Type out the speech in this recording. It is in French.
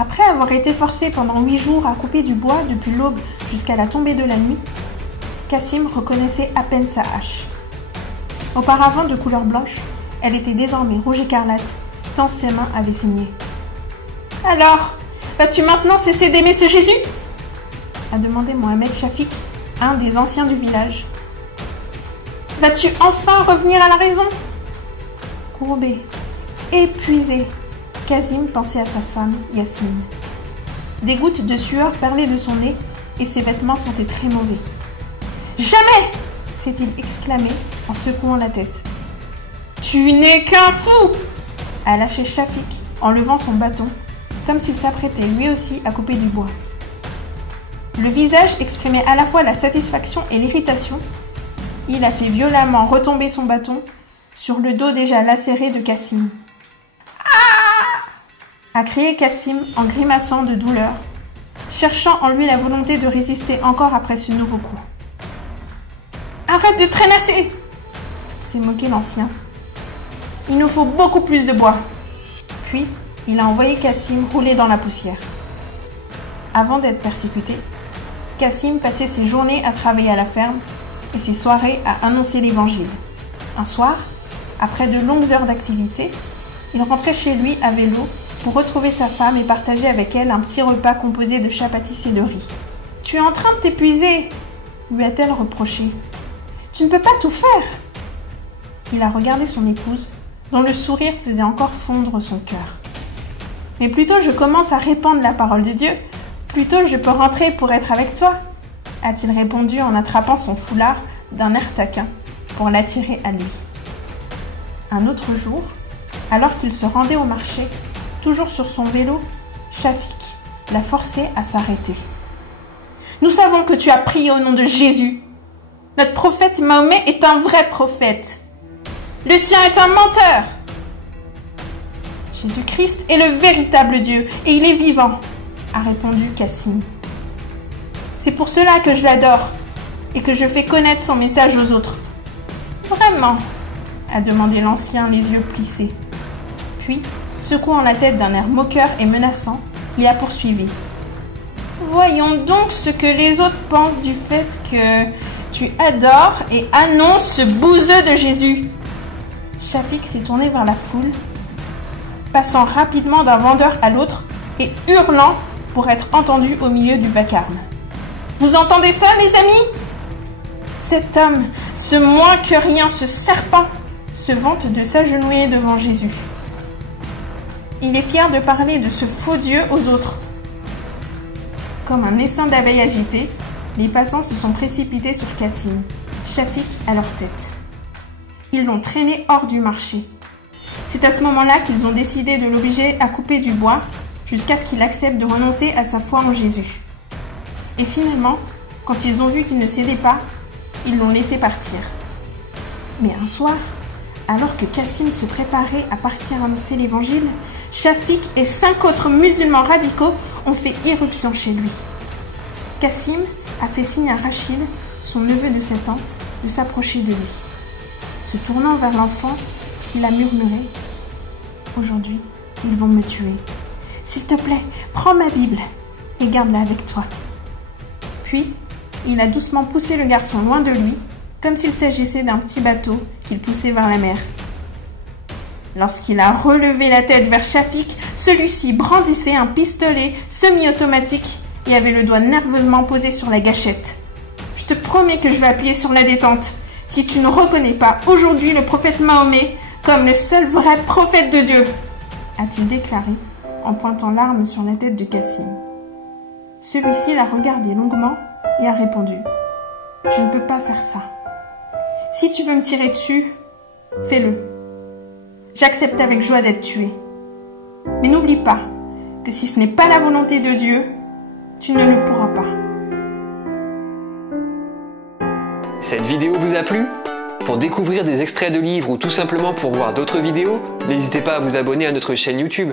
Après avoir été forcé pendant 8 jours à couper du bois depuis l'aube jusqu'à la tombée de la nuit, Cassim reconnaissait à peine sa hache. Auparavant de couleur blanche, elle était désormais rouge écarlate, tant ses mains avaient saigné. « Alors, vas-tu maintenant cesser d'aimer ce Jésus ?» a demandé Mohamed Shafik, un des anciens du village. « Vas-tu enfin revenir à la raison ?» Courbé, épuisé, Cassim pensait à sa femme, Yasmine. Des gouttes de sueur perlaient de son nez et ses vêtements sentaient très mauvais. « Jamais !» s'est-il exclamé en secouant la tête. « Tu n'es qu'un fou !» a lâché Shafik en levant son bâton, comme s'il s'apprêtait lui aussi à couper du bois. Le visage exprimait à la fois la satisfaction et l'irritation. Il a fait violemment retomber son bâton sur le dos déjà lacéré de Cassim. A crié Cassim en grimaçant de douleur, cherchant en lui la volonté de résister encore après ce nouveau coup. « Arrête de traînasser !» s'est moqué l'ancien. « Il nous faut beaucoup plus de bois. » Puis, il a envoyé Cassim rouler dans la poussière. Avant d'être persécuté, Cassim passait ses journées à travailler à la ferme et ses soirées à annoncer l'évangile. Un soir, après de longues heures d'activité, il rentrait chez lui à vélo pour retrouver sa femme et partager avec elle un petit repas composé de chapatis et de riz. « Tu es en train de t'épuiser !» lui a-t-elle reproché. « Tu ne peux pas tout faire !» Il a regardé son épouse, dont le sourire faisait encore fondre son cœur. « Mais plutôt je commence à répandre la parole de Dieu, plutôt je peux rentrer pour être avec toi !» a-t-il répondu en attrapant son foulard d'un air taquin pour l'attirer à lui. Un autre jour, alors qu'il se rendait au marché, toujours sur son vélo, Shafik l'a forcé à s'arrêter. « Nous savons que tu as prié au nom de Jésus. Notre prophète Mahomet est un vrai prophète. Le tien est un menteur. Jésus-Christ est le véritable Dieu et il est vivant, » a répondu Cassim. « C'est pour cela que je l'adore et que je fais connaître son message aux autres. »« Vraiment ?» a demandé l'ancien, les yeux plissés. Puis, secouant la tête d'un air moqueur et menaçant, il a poursuivi. « Voyons donc ce que les autres pensent du fait que tu adores et annonces ce bouseux de Jésus. » Shafik s'est tourné vers la foule, passant rapidement d'un vendeur à l'autre et hurlant pour être entendu au milieu du vacarme. « Vous entendez ça, les amis ? Cet homme, ce moins que rien, ce serpent, se vante de s'agenouiller devant Jésus. Il est fier de parler de ce faux Dieu aux autres. » Comme un essaim d'abeilles agité, les passants se sont précipités sur Cassim, Shafik à leur tête. Ils l'ont traîné hors du marché. C'est à ce moment-là qu'ils ont décidé de l'obliger à couper du bois jusqu'à ce qu'il accepte de renoncer à sa foi en Jésus. Et finalement, quand ils ont vu qu'il ne cédait pas, ils l'ont laissé partir. Mais un soir, alors que Cassim se préparait à partir annoncer l'évangile, Shafik et 5 autres musulmans radicaux ont fait irruption chez lui. Cassim a fait signe à Rachid, son neveu de 7 ans, de s'approcher de lui. Se tournant vers l'enfant, il a murmuré « Aujourd'hui, ils vont me tuer. S'il te plaît, prends ma Bible et garde-la avec toi. » Puis, il a doucement poussé le garçon loin de lui, comme s'il s'agissait d'un petit bateau qu'il poussait vers la mer. Lorsqu'il a relevé la tête vers Shafik, celui-ci brandissait un pistolet semi-automatique et avait le doigt nerveusement posé sur la gâchette. « Je te promets que je vais appuyer sur la détente. Si tu ne reconnais pas aujourd'hui le prophète Mahomet comme le seul vrai prophète de Dieu, » a-t-il déclaré en pointant l'arme sur la tête de Cassim. Celui-ci l'a regardé longuement et a répondu « Je ne peux pas faire ça. Si tu veux me tirer dessus, fais-le. J'accepte avec joie d'être tué. Mais n'oublie pas que si ce n'est pas la volonté de Dieu, tu ne le pourras pas. » Cette vidéo vous a plu ? Pour découvrir des extraits de livres ou tout simplement pour voir d'autres vidéos, n'hésitez pas à vous abonner à notre chaîne YouTube.